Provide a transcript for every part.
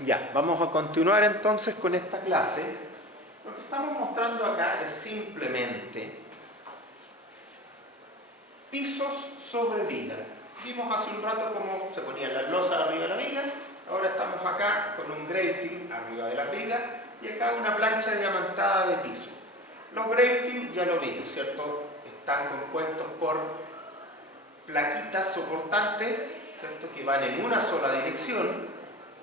Ya, vamos a continuar entonces con esta clase. Lo que estamos mostrando acá es simplemente pisos sobre viga. Vimos hace un rato cómo se ponían las losas arriba de la viga. Ahora estamos acá con un grating arriba de la viga y acá una plancha diamantada de piso. Los grating, ya lo vimos, ¿cierto? Están compuestos por plaquitas soportantes, ¿cierto?, que van en una sola dirección,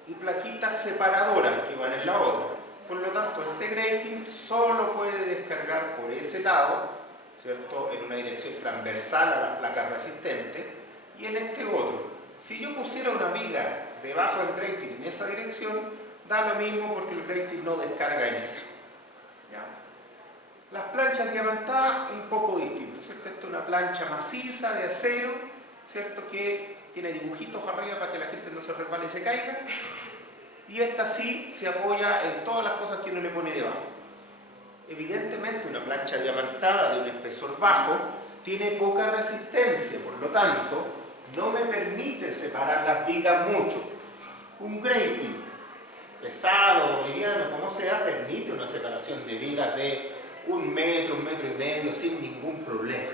y plaquitas separadoras que van en la otra. Por lo tanto, este grating solo puede descargar por ese lado, ¿cierto?, en una dirección transversal a las placas resistentes, y en este otro. Si yo pusiera una viga debajo del grating en esa dirección, da lo mismo porque el grating no descarga en esa. ¿Ya? Las planchas diamantadas, un poco distinto, ¿cierto? Esta es una plancha maciza de acero, ¿cierto?, que tiene dibujitos arriba para que la gente no se resbale y se caiga. Y esta sí se apoya en todas las cosas que uno le pone debajo. Evidentemente una plancha diamantada de un espesor bajo tiene poca resistencia, por lo tanto no me permite separar las vigas mucho. Un grating pesado o liviano, como sea, permite una separación de vigas de 1 metro, 1,5 metros sin ningún problema.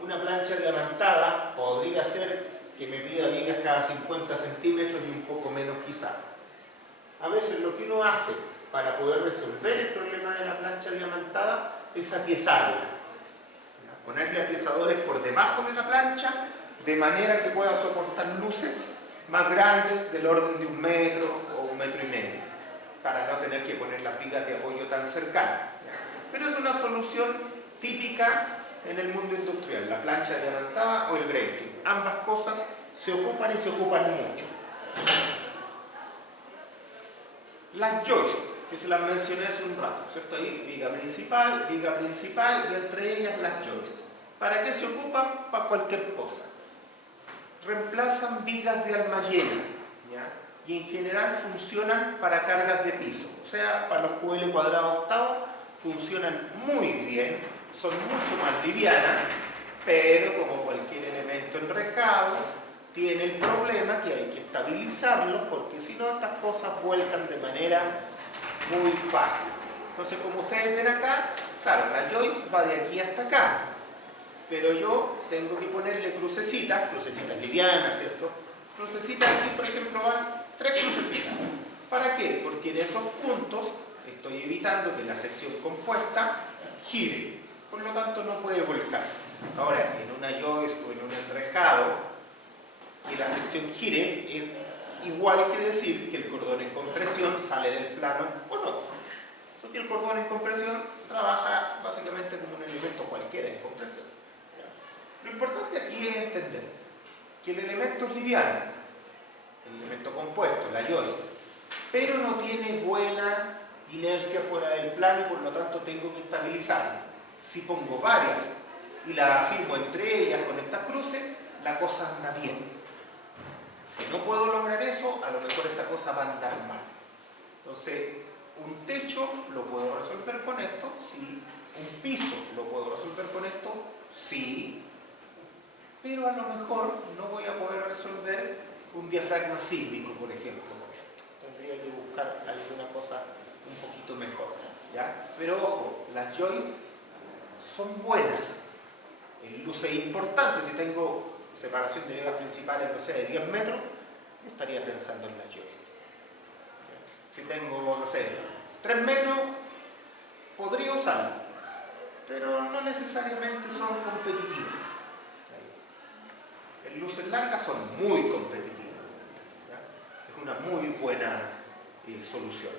Una plancha diamantada podría ser que me pida vigas cada 50 centímetros y un poco menos quizá. A veces lo que uno hace para poder resolver el problema de la plancha diamantada es atiezarla. Ponerle atiesadores por debajo de la plancha de manera que pueda soportar luces más grandes del orden de 1 metro o 1,5 metros, para no tener que poner las vigas de apoyo tan cercanas. Pero es una solución típica en el mundo industrial, la plancha diamantada o el grating. Ambas cosas se ocupan y se ocupan mucho. Las joists, que se las mencioné hace un rato, ¿cierto? Ahí viga principal y entre ellas las joists. ¿Para qué se ocupan? Para cualquier cosa. Reemplazan vigas de alma llena, ¿ya? Y en general funcionan para cargas de piso, o sea, para los QL cuadrados octavos funcionan muy bien, son mucho más livianas, pero como cualquier elemento enrejado, tiene el problema que hay que estabilizarlo, porque si no estas cosas vuelcan de manera muy fácil. Entonces, como ustedes ven acá, claro, la joist va de aquí hasta acá, pero yo tengo que ponerle crucecitas livianas, ¿cierto? Crucecitas aquí, por ejemplo, van 3 crucecitas. ¿Para qué? Porque en esos puntos estoy evitando que la sección compuesta gire, por lo tanto no puede volcar. Ahora, en una joist o en un enrejado, que la sección gire es igual que decir que el cordón en compresión sale del plano o no. Porque el cordón en compresión trabaja básicamente como un elemento cualquiera en compresión. Lo importante aquí es entender que el elemento es liviano, el elemento compuesto, la joist, pero no tiene buena inercia fuera del plano y por lo tanto tengo que estabilizarlo. Si pongo varias y la afirmo entre ellas con estas cruces, la cosa anda bien. Si no puedo lograr eso, a lo mejor esta cosa va a andar mal. Entonces, un techo lo puedo resolver con esto, sí. Un piso lo puedo resolver con esto, sí. Pero a lo mejor no voy a poder resolver un diafragma sísmico, por ejemplo, con esto. Tendría que buscar alguna cosa un poquito mejor, ¿ya? Pero ojo, las joists son buenas. En luces importantes, si tengo separación de vigas principales, no sé, de 10 metros, no estaría pensando en la joist. Si tengo, no sé, 3 metros, podría usarlo, pero no necesariamente son competitivas. En luces largas son muy competitivas, ¿ya? Es una muy buena solución.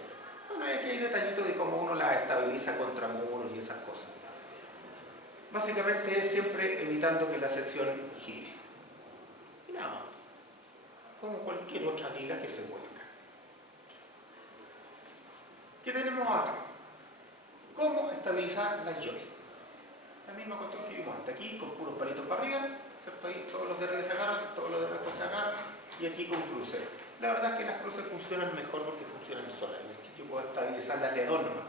Bueno, aquí hay detallitos de cómo uno la estabiliza contra muros y esas cosas. Básicamente es siempre evitando que la sección gire. Y nada más, como cualquier otra viga que se vuelca. ¿Qué tenemos acá? ¿Cómo estabilizar las joists? La misma cuestión que vimos antes, aquí con puros palitos para arriba, ¿cierto? Ahí todos los de arriba se agarran, todos los de abajo se agarran, y aquí con cruces. La verdad es que las cruces funcionan mejor porque funcionan solas. Yo puedo estabilizarlas de 2 nomás.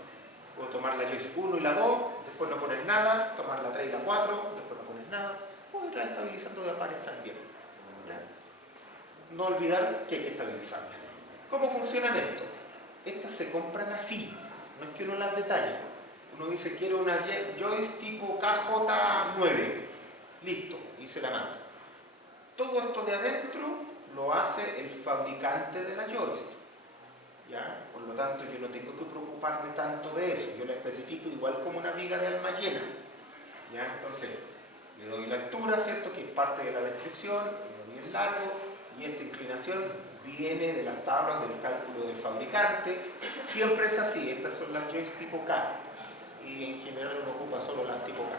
Puedo tomar la joist 1 y la 2, después no poner nada, tomar la 3 y la 4, después no poner nada. Puedo ir estabilizando de a pares también. ¿Ya? No olvidar que hay que estabilizarla. ¿Cómo funcionan estos? Estas se compran así, no es que uno las detalle. Uno dice, quiero una joystick tipo KJ9, listo, y se la manda. Todo esto de adentro lo hace el fabricante de la joystick, ¿ya? Por lo tanto, yo no tengo que preocuparme tanto de eso, yo la especifico igual como una viga de alma llena, ¿ya? Entonces, le doy la altura, ¿cierto?, que es parte de la descripción, le doy el largo, y esta inclinación viene de las tablas del cálculo del fabricante. Siempre es así, estas son las joystick tipo K, y en general uno ocupa solo las tipo K.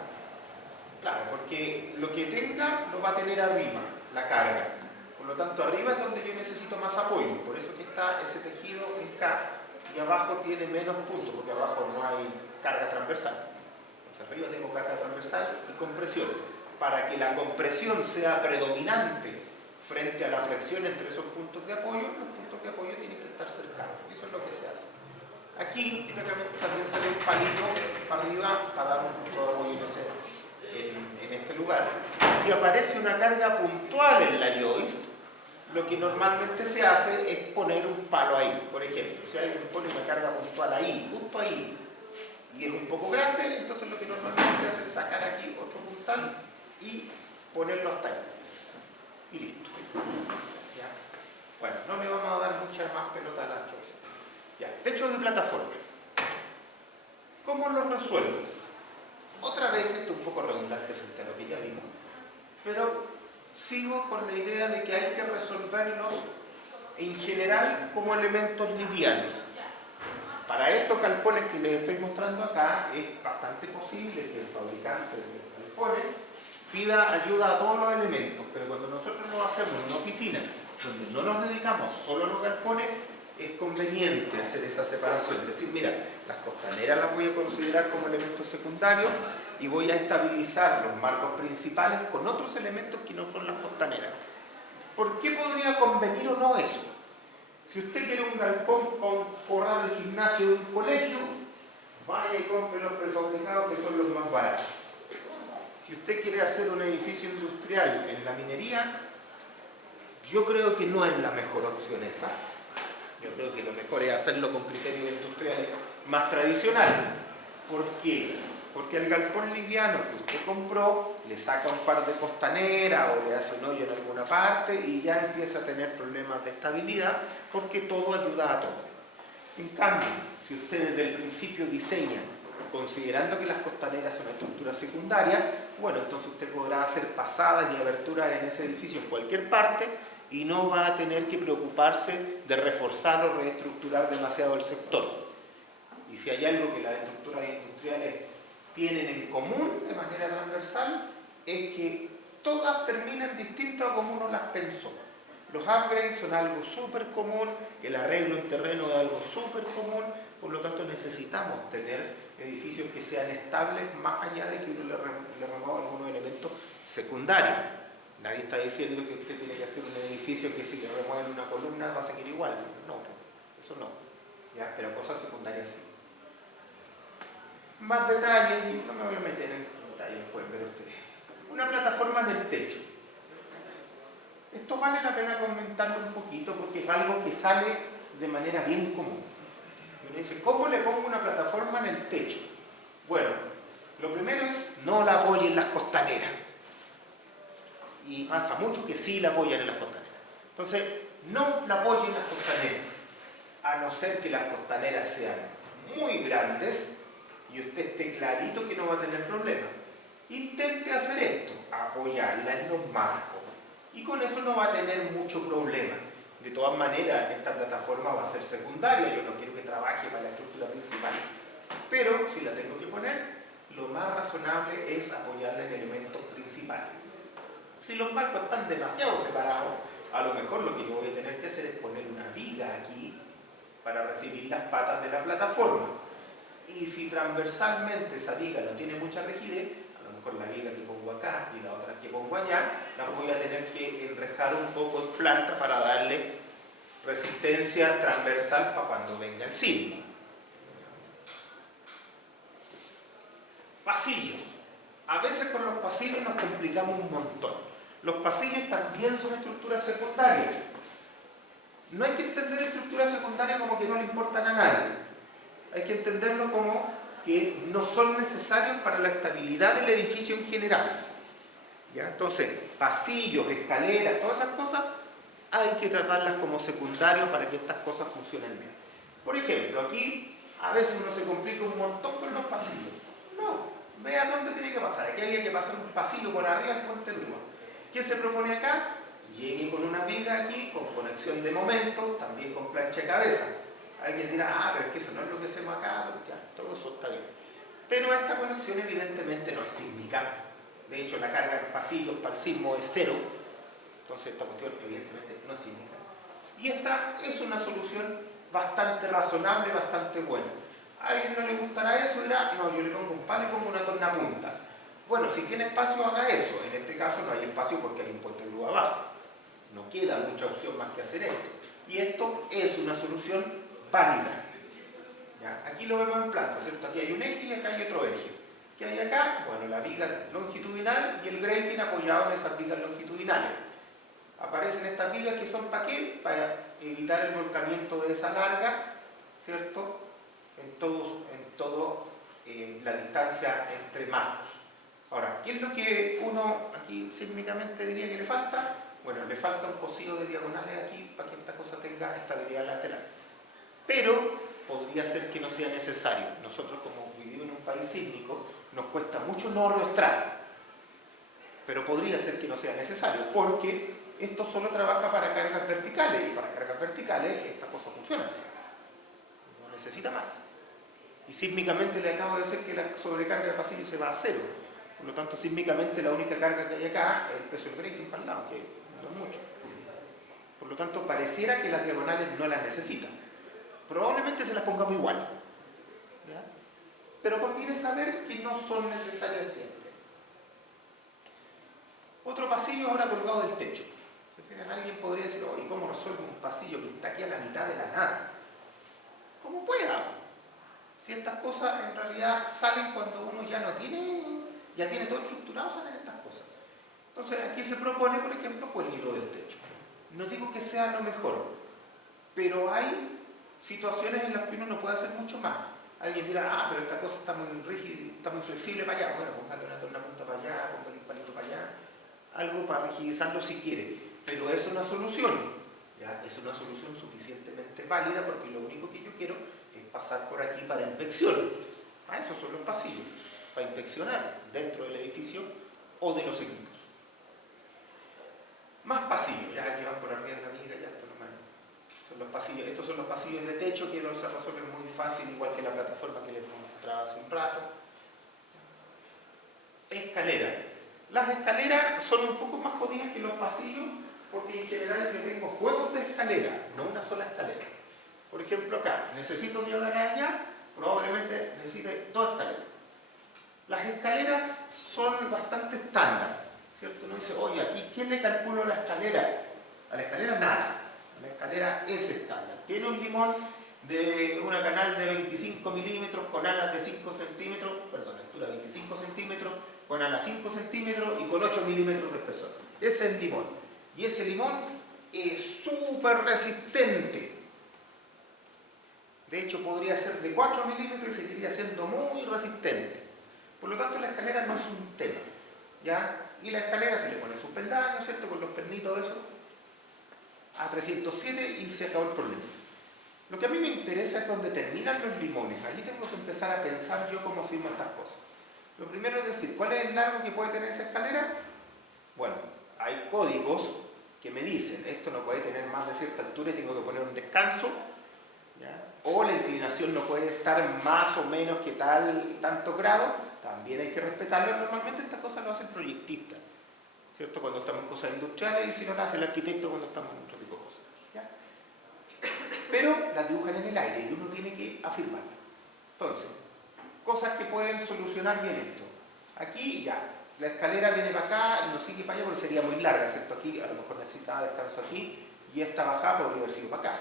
Claro, porque lo que tenga lo va a tener arriba, la carga. Por lo tanto, arriba es donde yo necesito más apoyo, por eso que está ese tejido en K, y abajo tiene menos puntos, porque abajo no hay carga transversal. Entonces arriba tengo carga transversal y compresión. Para que la compresión sea predominante frente a la flexión entre esos puntos de apoyo, los puntos de apoyo tienen que estar cercanos. Eso es lo que se hace. Aquí típicamente también sale un palito para arriba para dar un punto de apoyo en este lugar. Si aparece una carga puntual en la joist, lo que normalmente se hace es poner un palo ahí. Por ejemplo, si alguien pone una carga puntual ahí, justo ahí, y es un poco grande, entonces lo que normalmente se hace es sacar aquí otro puntal y ponerlo hasta ahí. Y listo. ¿Ya? Bueno, no le vamos a dar mucha más pelota a las joystick. Ya, techo de plataforma. ¿Cómo lo resuelvo? Otra vez, esto es un poco redundante frente a lo que ya vimos, pero sigo con la idea de que hay que resolverlos en general como elementos livianos. Para estos galpones que les estoy mostrando acá, es bastante posible que el fabricante de galpones pida ayuda a todos los elementos, pero cuando nosotros lo hacemos en una oficina donde no nos dedicamos solo a los galpones, es conveniente hacer esa separación. Es decir, mira, las costaneras las voy a considerar como elementos secundarios y voy a estabilizar los marcos principales con otros elementos que no son las costaneras. ¿Por qué podría convenir o no eso? Si usted quiere un galpón con corral de gimnasio de un colegio, vaya y compre los prefabricados que son los más baratos. Si usted quiere hacer un edificio industrial en la minería, yo creo que no es la mejor opción esa. Yo creo que lo mejor es hacerlo con criterios industriales más tradicionales. ¿Por qué? Porque el galpón liviano que usted compró le saca un par de costaneras o le hace un hoyo en alguna parte y ya empieza a tener problemas de estabilidad porque todo ayuda a todo. En cambio, si usted desde el principio diseña considerando que las costaneras son estructuras secundarias, bueno, entonces usted podrá hacer pasadas y aberturas en ese edificio en cualquier parte y no va a tener que preocuparse de reforzar o reestructurar demasiado el sector. Y si hay algo que las estructuras industriales tienen en común de manera transversal, es que todas terminan distinto a como uno las pensó. Los upgrades son algo súper común, el arreglo en terreno es algo súper común, por lo tanto necesitamos tener edificios que sean estables más allá de que uno le remueva algunos elementos secundarios. Nadie está diciendo que usted tiene que hacer un edificio que si le remueven una columna va a seguir igual. No, eso no. ¿Ya? Pero cosas secundarias sí. Más detalles, y no me voy a meter en detalles, pueden ver ustedes. Una plataforma en el techo. Esto vale la pena comentarlo un poquito porque es algo que sale de manera bien común. Y uno dice, ¿cómo le pongo una plataforma en el techo? Bueno, lo primero es no la apoyen en las costaneras. Y pasa mucho que sí la apoyan en las costaneras. Entonces, no la apoyen en las costaneras, a no ser que las costaneras sean muy grandes y usted esté clarito que no va a tener problemas. Intente hacer esto, apoyarla en los marcos. Y con eso no va a tener mucho problema. De todas maneras, esta plataforma va a ser secundaria, yo no quiero que trabaje para la estructura principal. Pero, si la tengo que poner, lo más razonable es apoyarla en elementos principales. Si los marcos están demasiado separados, a lo mejor lo que yo voy a tener que hacer es poner una viga aquí para recibir las patas de la plataforma. Y si transversalmente esa viga no tiene mucha rigidez, a lo mejor la viga que pongo acá y la otra que pongo allá, la voy a tener que enrejar un poco en planta para darle resistencia transversal para cuando venga el sismo. Pasillos. A veces con los pasillos nos complicamos un montón. Los pasillos también son estructuras secundarias. no hay que entender estructura secundaria como que no le importan a nadie. Hay que entenderlo como que no son necesarios para la estabilidad del edificio en general. ¿Ya? Entonces, pasillos, escaleras, todas esas cosas, hay que tratarlas como secundarios para que estas cosas funcionen bien. Por ejemplo, aquí a veces uno se complica un montón con los pasillos. No, vea dónde tiene que pasar. Aquí había que pasar un pasillo por arriba del puente grúa. ¿Qué se propone acá? Llegue con una viga aquí, con conexión de momento, también con plancha de cabeza. Alguien dirá, pero es que eso no es lo que hacemos acá, ya, todo eso está bien. Pero esta conexión evidentemente no es sísmica. De hecho, la carga en pasillos para el sismo es cero. Entonces esta cuestión evidentemente no es sísmica. Y esta es una solución bastante razonable, bastante buena. ¿A alguien no le gustará eso? Dirá, no, yo le pongo un palo y pongo una tornapunta. Bueno, si tiene espacio, haga eso. En este caso no hay espacio porque hay un puente de grúa abajo. No queda mucha opción más que hacer esto. Y esto es una solución válida. ¿Ya? Aquí lo vemos en planta, ¿cierto? Aquí hay un eje y acá hay otro eje. ¿Qué hay acá? Bueno, la viga longitudinal y el grating apoyado en esas vigas longitudinales. Aparecen estas vigas que son ¿para qué? Para evitar el volcamiento de esa larga, ¿cierto? En todo la distancia entre marcos. Ahora, ¿qué es lo que uno aquí sísmicamente diría que le falta? Bueno, le falta un cosido de diagonales aquí para que esta cosa tenga estabilidad lateral. Pero podría ser que no sea necesario. Nosotros, como vivimos en un país sísmico, nos cuesta mucho no arrastrar. Pero podría ser que no sea necesario, porque esto solo trabaja para cargas verticales, y para cargas verticales esta cosa funciona. No necesita más. Y sísmicamente le acabo de decir que la sobrecarga de pasillo se va a cero. Por lo tanto, sísmicamente la única carga que hay acá es el peso del grating para el lado, que no es mucho. Por lo tanto, pareciera que las diagonales no las necesitan. Probablemente se las pongamos igual. ¿Ya? Pero conviene saber que no son necesarias siempre. Otro pasillo ahora colgado del techo. Alguien podría decir, oye, ¿cómo resuelvo un pasillo que está aquí a la mitad de la nada? Como pueda. Ciertas cosas en realidad salen cuando uno ya tiene todo estructurado, salen estas cosas. Entonces aquí se propone, por ejemplo, pues el hilo del techo. No digo que sea lo mejor, pero hay situaciones en las que uno no puede hacer mucho más. Alguien dirá, pero esta cosa está muy rígida, está muy flexible para allá. Bueno, póngale una tornapunta para allá, póngale un palito para allá, algo para rigidizarlo si quiere. Pero es una solución, ¿ya? Es una solución suficientemente válida porque lo único que yo quiero es pasar por aquí para inspección. Para eso son los pasillos, para inspeccionar dentro del edificio o de los equipos. Más pasillos, ya que van por arriba de la viga, ya esto normal. Son los pasillos. Estos son los pasillos de techo que se resuelven muy fácil, igual que la plataforma que les mostraba hace un rato. Escalera. Las escaleras son un poco más jodidas que los pasillos porque en general yo tengo juegos de escalera, no una sola escalera. Por ejemplo acá, necesito llegar allá, probablemente necesite dos escaleras. Las escaleras son bastante estándar, ¿cierto? Uno dice, oye, aquí ¿quién le calculó la escalera? A la escalera nada, la escalera es estándar. Tiene un limón de una canal de 25 milímetros con alas de 5 centímetros, perdón, altura 25 centímetros, con alas 5 centímetros y con 8 milímetros de espesor. Ese es el limón. Y ese limón es súper resistente. De hecho, podría ser de 4 milímetros y seguiría siendo muy resistente. Por lo tanto, la escalera no es un tema, ¿ya? Y la escalera se le pone sus peldaños, ¿cierto? Con los pernitos de eso, a 307 y se acabó el problema. Lo que a mí me interesa es donde terminan los limones. Allí tengo que empezar a pensar yo cómo firmo estas cosas. Lo primero es decir, ¿cuál es el largo que puede tener esa escalera? Bueno, hay códigos que me dicen, esto no puede tener más de cierta altura y tengo que poner un descanso, ¿ya? O la inclinación no puede estar más o menos que tanto grado, también hay que respetarlo. Normalmente estas cosas lo hacen proyectistas, ¿cierto? Cuando estamos en cosas industriales, y si no lo hace el arquitecto cuando estamos en otro tipo de cosas, ¿ya? Pero las dibujan en el aire y uno tiene que afirmarlas. Entonces, cosas que pueden solucionar bien esto. Aquí ya, la escalera viene para acá y no sigue para allá porque sería muy larga, ¿cierto? Aquí a lo mejor necesitaba descanso aquí y esta bajada podría haber sido para acá,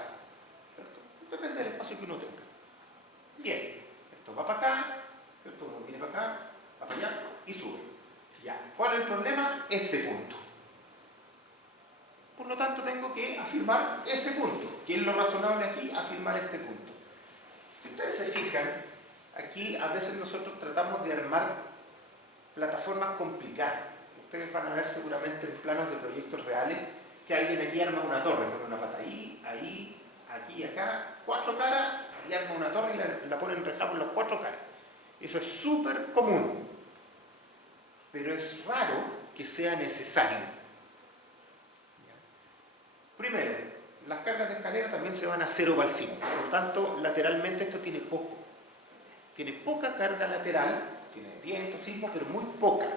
¿cierto? Depende del espacio que uno tenga. Bien, esto va para acá, ¿cierto? Uno viene para acá, va para allá y sube. Ya, ¿cuál es el problema? Este punto. Por lo lo tanto tengo que afirmar ese punto, que es lo razonable aquí, afirmar este punto. Si ustedes se fijan, aquí a veces nosotros tratamos de armar plataformas complicadas. Ustedes van a ver seguramente en planos de proyectos reales que alguien aquí arma una torre, pone una pata ahí, aquí, acá, 4 caras, y arma una torre y la pone enrejada por las 4 caras. Eso es súper común, pero es raro que sea necesario. Primero, las cargas de escalera también se van a 0 balsímetros, por lo tanto, lateralmente esto tiene poco. Tiene poca carga lateral, tiene viento, sismo, pero muy poca.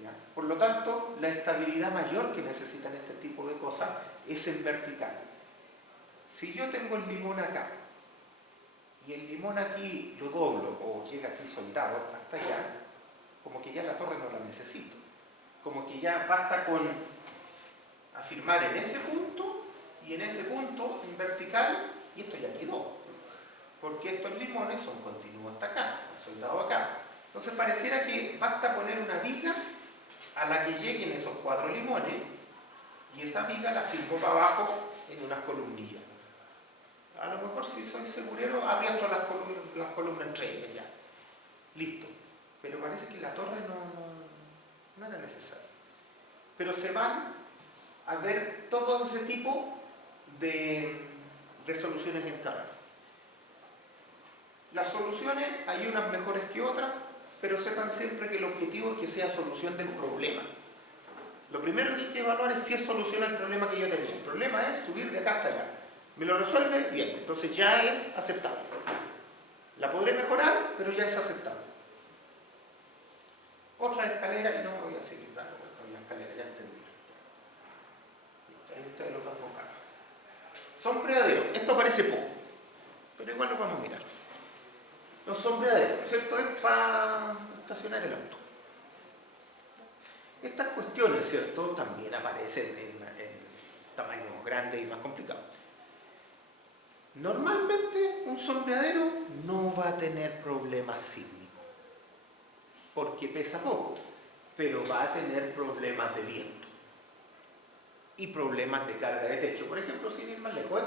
¿Ya? Por lo tanto, la estabilidad mayor que necesitan este tipo de cosas es en vertical. Si yo tengo el limón acá, y el limón aquí lo doblo, o llega aquí soldado hasta allá, como que ya la torre no la necesito. Como que ya basta con afirmar en ese punto, y en ese punto, en vertical, y esto ya quedó. Porque estos limones son continuos hasta acá, soldado acá. Entonces pareciera que basta poner una viga a la que lleguen esos 4 limones, y esa viga la firmo para abajo en unas columnillas. A lo mejor si soy segurero arrastro las columnas entre ellas ya. Listo. Pero parece que la torre no era necesaria. Pero se van a ver todo ese tipo de soluciones en terreno. Las soluciones, hay unas mejores que otras, pero sepan siempre que el objetivo es que sea solución del problema. Lo primero que hay que evaluar es si es solución al problema que yo tenía. El problema es subir de acá hasta allá. ¿Me lo resuelve? Bien, entonces ya es aceptable. La podré mejorar, pero ya es aceptable. Otra escalera, y no voy a seguir dando vueltas a la escalera, ya entendí. Ahí ustedes lo van a enfocar. Sombreadero, esto parece poco, pero igual lo vamos a mirar. Los sombreaderos, ¿cierto? Es para estacionar el auto. Estas cuestiones, ¿cierto? También aparecen en tamaños grandes y más complicados. Normalmente un sombreadero no va a tener problemas sísmicos, porque pesa poco, pero va a tener problemas de viento y problemas de carga de techo. Por ejemplo, sin ir más lejos,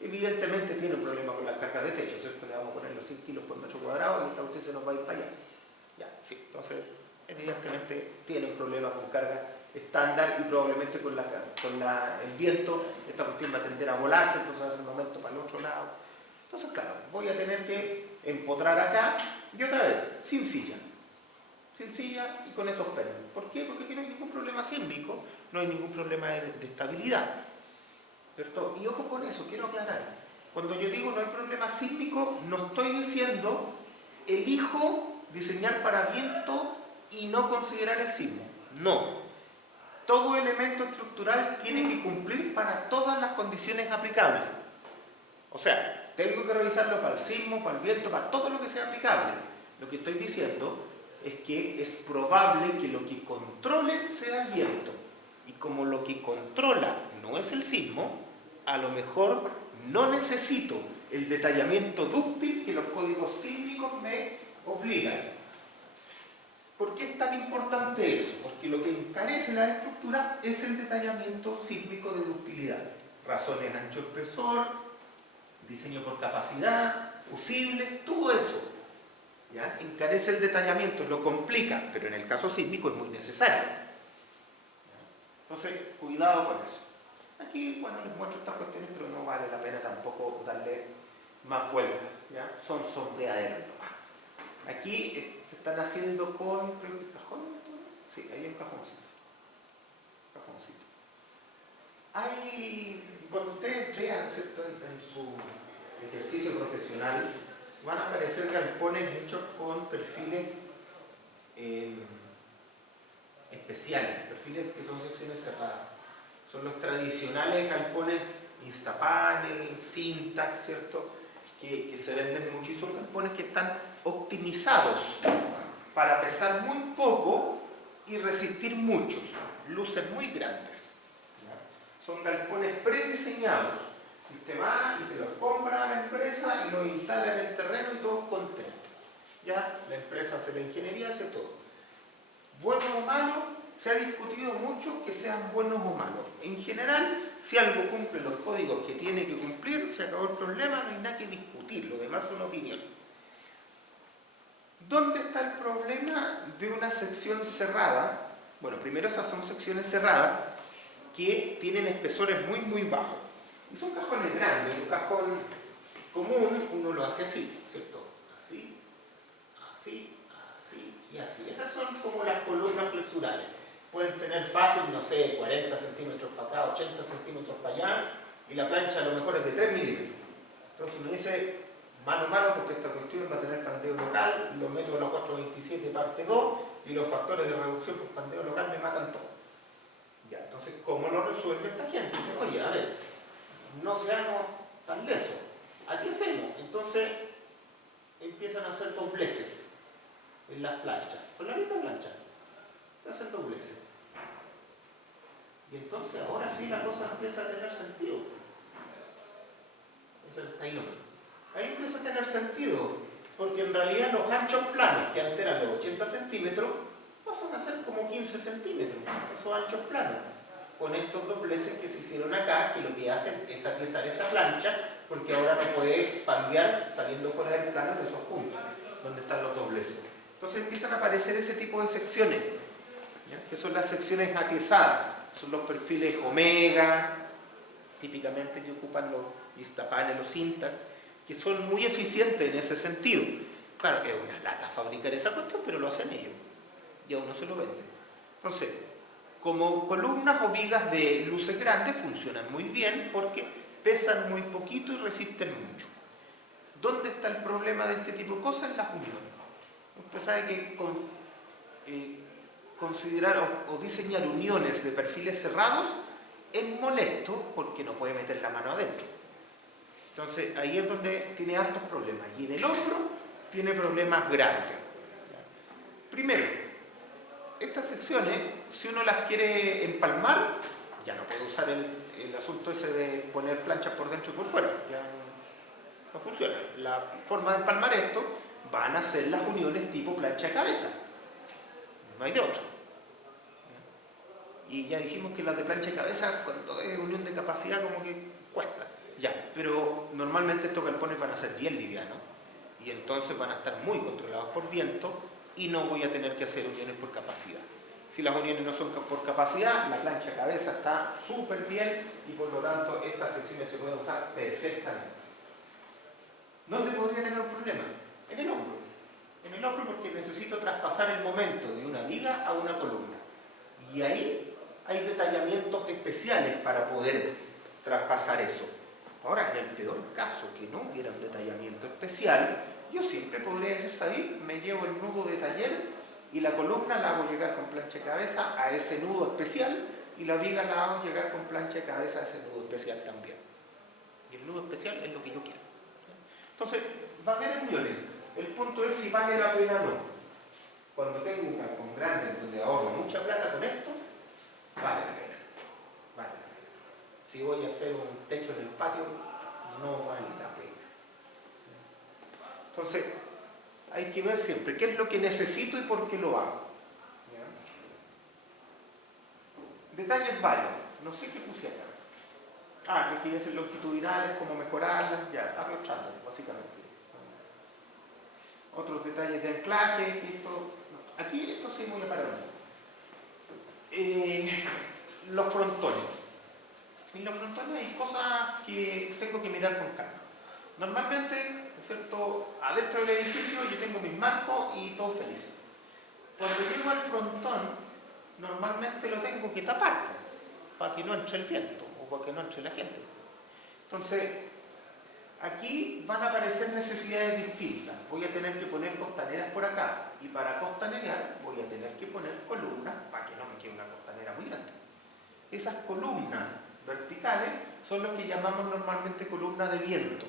evidentemente tiene un problema con la carga de techo, ¿cierto? Le vamos a poner los 100 kilos por metro cuadrado y esta usted se nos va a ir para allá. Ya, sí, entonces evidentemente tiene un problema con carga estándar y probablemente con el viento esta cuestión va a tender a volarse, entonces hace un momento para el otro lado. Entonces claro, voy a tener que empotrar acá y otra vez, sin silla y con esos pernos. ¿Por qué? Porque aquí no hay ningún problema sísmico, no hay ningún problema de estabilidad, ¿cierto? Y ojo con eso, quiero aclarar, cuando yo digo no hay problema sísmico, no estoy diciendo elijo diseñar para viento y no considerar el sismo, no. Todo elemento estructural tiene que cumplir para todas las condiciones aplicables. O sea, tengo que revisarlo para el sismo, para el viento, para todo lo que sea aplicable. Lo que estoy diciendo es que es probable que lo que controle sea el viento. Y como lo que controla no es el sismo, a lo mejor no necesito el detallamiento dúctil que los códigos sísmicos me obligan. ¿Por qué es tan importante eso? Porque lo que encarece la estructura es el detallamiento sísmico de ductilidad. Razones ancho-espesor, diseño por capacidad, fusibles, todo eso. ¿Ya? Encarece el detallamiento, lo complica, pero en el caso sísmico es muy necesario. Entonces, cuidado con eso. Aquí, bueno, les muestro estas cuestiones, pero no vale la pena tampoco darle más vueltas. ¿Ya? Son sombreaderos. Aquí se están haciendo con, creo que cajón, sí, hay un cajoncito. Cuando ustedes vean, ¿cierto? En su ejercicio profesional, van a aparecer galpones hechos con perfiles especiales, perfiles que son secciones cerradas. Son los tradicionales galpones Instapanel, Syntax, ¿cierto? Que se venden mucho y son galpones que están optimizados para pesar muy poco y resistir muchos, luces muy grandes. ¿Ya? Son galpones prediseñados. Usted va y se los compra a la empresa y los instala en el terreno y todos contentos. Ya, la empresa hace la ingeniería, hace todo. Bueno o malo, se ha discutido mucho que sean buenos o malos. En general, si algo cumple los códigos que tiene que cumplir, se acabó el problema, no hay nada que discutir, lo demás son opiniones. ¿Dónde está el problema de una sección cerrada? Bueno, primero esas son secciones cerradas que tienen espesores muy bajos. Y son cajones grandes, un cajón común uno lo hace así, ¿cierto? Así, así, así y así. Esas son como las columnas flexurales. Pueden tener fácil, no sé, 40 centímetros para acá, 80 centímetros para allá, y la plancha a lo mejor es de 3 milímetros. Entonces uno dice, mano porque esta cuestión va a tener pandeo local, los métodos de la 427 parte 2, y los factores de reducción por pandeo local me matan todo. Ya, entonces, ¿cómo lo resuelve esta gente? Dice, oye, a ver, no seamos tan lesos, atiecemos. Entonces, empiezan a hacer dobleces en las planchas, con la misma plancha, hacen dobleces. Y entonces, ahora sí la cosa empieza a tener sentido. Ahí empieza a tener sentido, porque en realidad los anchos planos, que antes eran los 80 centímetros, pasan a ser como 15 centímetros, esos anchos planos, con estos dobleces que se hicieron acá, que lo que hacen es atiezar esta plancha, porque ahora no puede pandear saliendo fuera del plano en esos puntos, donde están los dobleces. Entonces empiezan a aparecer ese tipo de secciones, ¿ya? Que son las secciones atiezadas, son los perfiles omega, típicamente que ocupan los Iztapanes, los Syntax, que son muy eficientes en ese sentido. Claro, es una lata fabricar esa cuestión, pero lo hacen ellos. Y a uno se lo vende. Entonces, como columnas o vigas de luces grandes funcionan muy bien porque pesan muy poquito y resisten mucho. ¿Dónde está el problema de este tipo de cosas? En las uniones. Usted sabe que considerar o diseñar uniones de perfiles cerrados es molesto porque no puede meter la mano adentro. Entonces ahí es donde tiene hartos problemas. Y en el hombro tiene problemas grandes. Primero, estas secciones, si uno las quiere empalmar, ya no puede usar el asunto ese de poner planchas por dentro y por fuera. Ya no funciona. La forma de empalmar esto van a ser las uniones tipo plancha de cabeza. No hay de otra. Y ya dijimos que las de plancha de cabeza, cuando es unión de capacidad, como que cuesta. Ya, pero normalmente estos galpones van a ser bien livianos y entonces van a estar muy controlados por viento y no voy a tener que hacer uniones por capacidad. Si las uniones no son por capacidad, la plancha de cabeza está súper bien y por lo tanto estas secciones se pueden usar perfectamente. ¿Dónde podría tener un problema? En el hombro. En el hombro porque necesito traspasar el momento de una viga a una columna. Y ahí hay detallamientos especiales para poder traspasar eso. Ahora, en el peor caso que no hubiera un detallamiento especial, yo siempre podría decir, ¿sabes? Me llevo el nudo de taller y la columna la hago llegar con plancha de cabeza a ese nudo especial y la viga la hago llegar con plancha de cabeza a ese nudo especial también. Y el nudo especial es lo que yo quiero. Entonces, va a haber uniones. El punto es si vale la pena o no. Cuando tengo un cajón grande donde ahorro mucha plata con esto, vale la pena. Vale la pena. Si voy a hacer un techo en el patio, no vale la pena. Entonces, hay que ver siempre qué es lo que necesito y por qué lo hago. ¿Ya? Detalles varios. No sé qué puse acá. Rigidez longitudinales, cómo mejorarlas, ya, arrochando, básicamente. Otros detalles de anclaje, aquí esto sí voy a parar. Los frontones. En los frontones hay cosas que tengo que mirar con calma. Normalmente, ¿no es cierto?, adentro del edificio yo tengo mis marcos y todo feliz. Cuando llego al frontón, normalmente lo tengo que tapar para que no entre el viento o para que no entre la gente. Entonces, aquí van a aparecer necesidades distintas. Voy a tener que poner costaneras por acá y para costanerear voy a tener que poner columnas para que no me quede una costanera muy grande. Esas columnas verticales son lo que llamamos normalmente columnas de viento,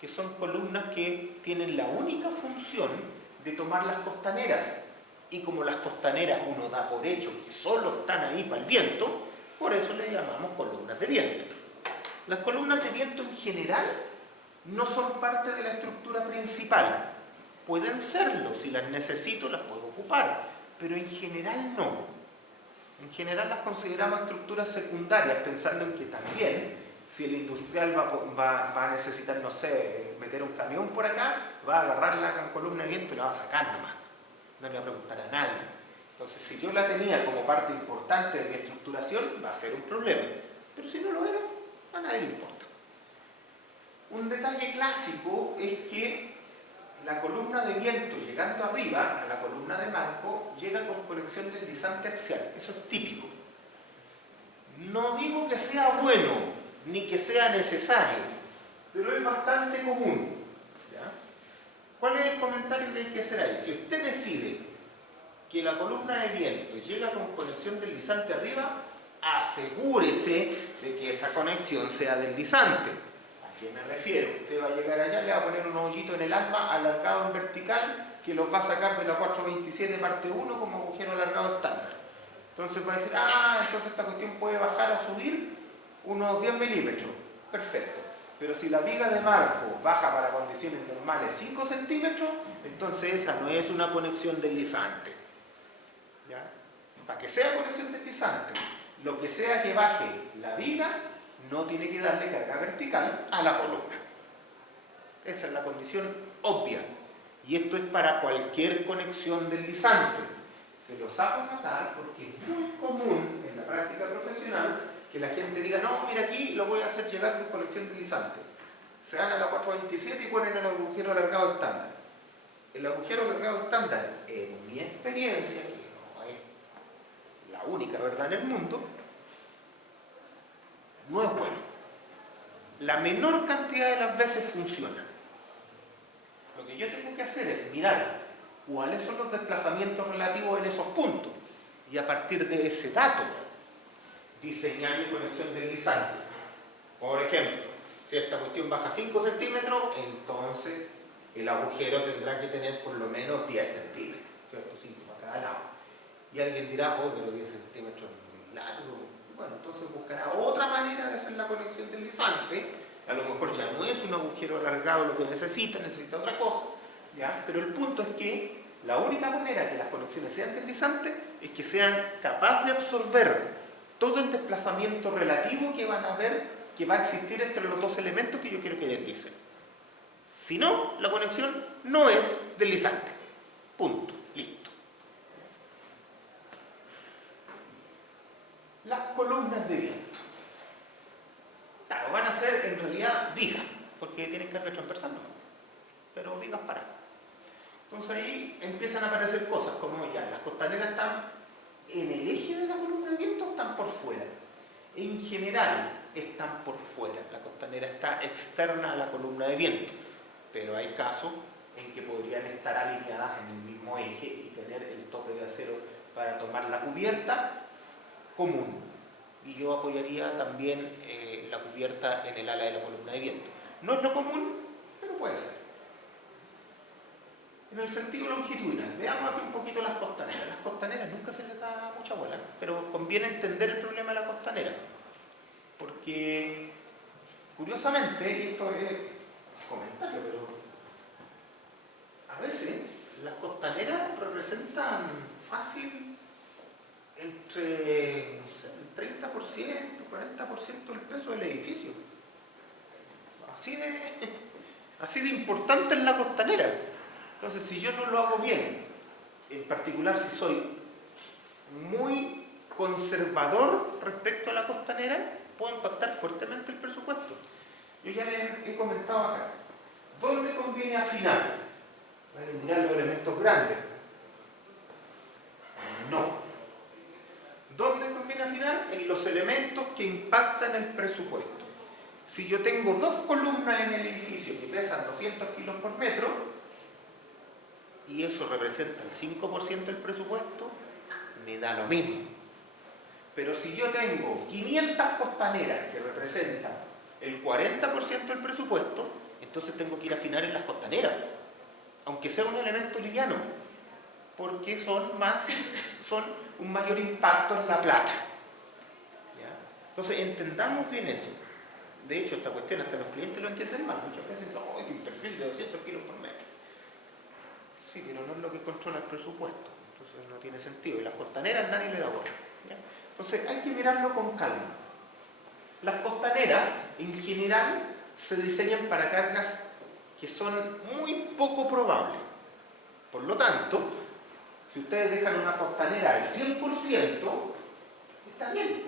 que son columnas que tienen la única función de tomar las costaneras. Y como las costaneras uno da por hecho que solo están ahí para el viento, por eso le llamamos columnas de viento. Las columnas de viento en general no son parte de la estructura principal. Pueden serlo, si las necesito las puedo ocupar, pero en general no. En general las consideramos estructuras secundarias, pensando en que también, si el industrial va a necesitar, no sé, meter un camión por acá, va a agarrar la columna de viento y la va a sacar nomás. No le va a preguntar a nadie. Entonces, si yo la tenía como parte importante de mi estructuración, va a ser un problema. Pero si no lo era, a nadie le importa. Un detalle clásico es que la columna de viento llegando arriba, a la columna de marco, llega con conexión deslizante axial. Eso es típico. No digo que sea bueno, ni que sea necesario, pero es bastante común. ¿Ya? ¿Cuál es el comentario que hay que hacer ahí? Si usted decide que la columna de viento llega con conexión deslizante arriba, asegúrese de que esa conexión sea deslizante. ¿A qué me refiero? Usted va a llegar allá, le va a poner un hoyito en el alma alargado en vertical que los va a sacar de la 427 parte 1 como agujero alargado estándar. Entonces va a decir, entonces esta cuestión puede bajar o subir unos 10 milímetros. Perfecto. Pero si la viga de marco baja para condiciones normales 5 centímetros, entonces esa no es una conexión deslizante. ¿Ya? Para que sea conexión deslizante, lo que sea que baje la viga no tiene que darle carga vertical a la columna. Esa es la condición obvia. Y esto es para cualquier conexión deslizante. Se los hago notar porque es muy común en la práctica profesional que la gente diga, no, mira aquí lo voy a hacer llegar con conexión deslizante. Se van a la 427 y ponen el agujero alargado estándar. El agujero alargado estándar, en mi experiencia, que no es la única verdad en el mundo, no es bueno. La menor cantidad de las veces funciona. Lo que yo tengo que hacer es mirar cuáles son los desplazamientos relativos en esos puntos y a partir de ese dato diseñar mi conexión deslizante. Por ejemplo, si esta cuestión baja 5 centímetros, entonces el agujero tendrá que tener por lo menos 10 centímetros, ¿cierto? 5 para cada lado. Y alguien dirá, pero 10 centímetros es muy largo. Bueno, entonces buscará otra manera de hacer la conexión deslizante. A lo mejor ya no es un agujero alargado lo que necesita otra cosa. ¿Ya? Pero el punto es que la única manera de que las conexiones sean deslizantes es que sean capaces de absorber todo el desplazamiento relativo que van a ver, que va a existir entre los dos elementos que yo quiero que deslicen. Si no, la conexión no es deslizante. Punto. Listo. Las columnas de viento. Claro, van a ser en realidad vigas, porque tienen que retrotransversal, ¿no? Pero vigas paradas. Entonces ahí empiezan a aparecer cosas como ya, las costaneras están en el eje de la columna de viento o están por fuera. En general están por fuera, la costanera está externa a la columna de viento, pero hay casos en que podrían estar alineadas en el mismo eje y tener el tope de acero para tomar la cubierta común. Y yo apoyaría también la cubierta en el ala de la columna de viento. No es lo común, pero puede ser. En el sentido longitudinal, veamos aquí un poquito las costaneras. Las costaneras nunca se les da mucha bola, pero conviene entender el problema de la costanera. Porque, curiosamente, y esto es comentario, pero a veces las costaneras representan fácil entre, no sé, el 30%, 40% del peso del edificio. Así de importante es la costanera. Entonces, si yo no lo hago bien, en particular si soy muy conservador respecto a la costanera, puedo impactar fuertemente el presupuesto. Yo ya les he comentado acá. ¿Dónde conviene afinar? ¿Van a eliminar los elementos grandes? No. ¿Dónde conviene afinar? En los elementos que impactan el presupuesto. Si yo tengo dos columnas en el edificio que pesan 200 kilos por metro, y eso representa el 5% del presupuesto, me da lo mismo. Pero si yo tengo 500 costaneras que representan el 40% del presupuesto, entonces tengo que ir a afinar en las costaneras, aunque sea un elemento liviano, porque son un mayor impacto en la plata. ¿Ya? Entonces entendamos bien eso. De hecho, esta cuestión hasta los clientes lo entienden mal. Muchas veces dicen, ¡ay, un perfil de 200 kilos por metro! Sí, pero no es lo que controla el presupuesto. Entonces no tiene sentido. Y las costaneras nadie le da bola. ¿Ya? Entonces hay que mirarlo con calma. Las costaneras, en general, se diseñan para cargas que son muy poco probables. Por lo tanto, si ustedes dejan una costanera al 100%, está bien.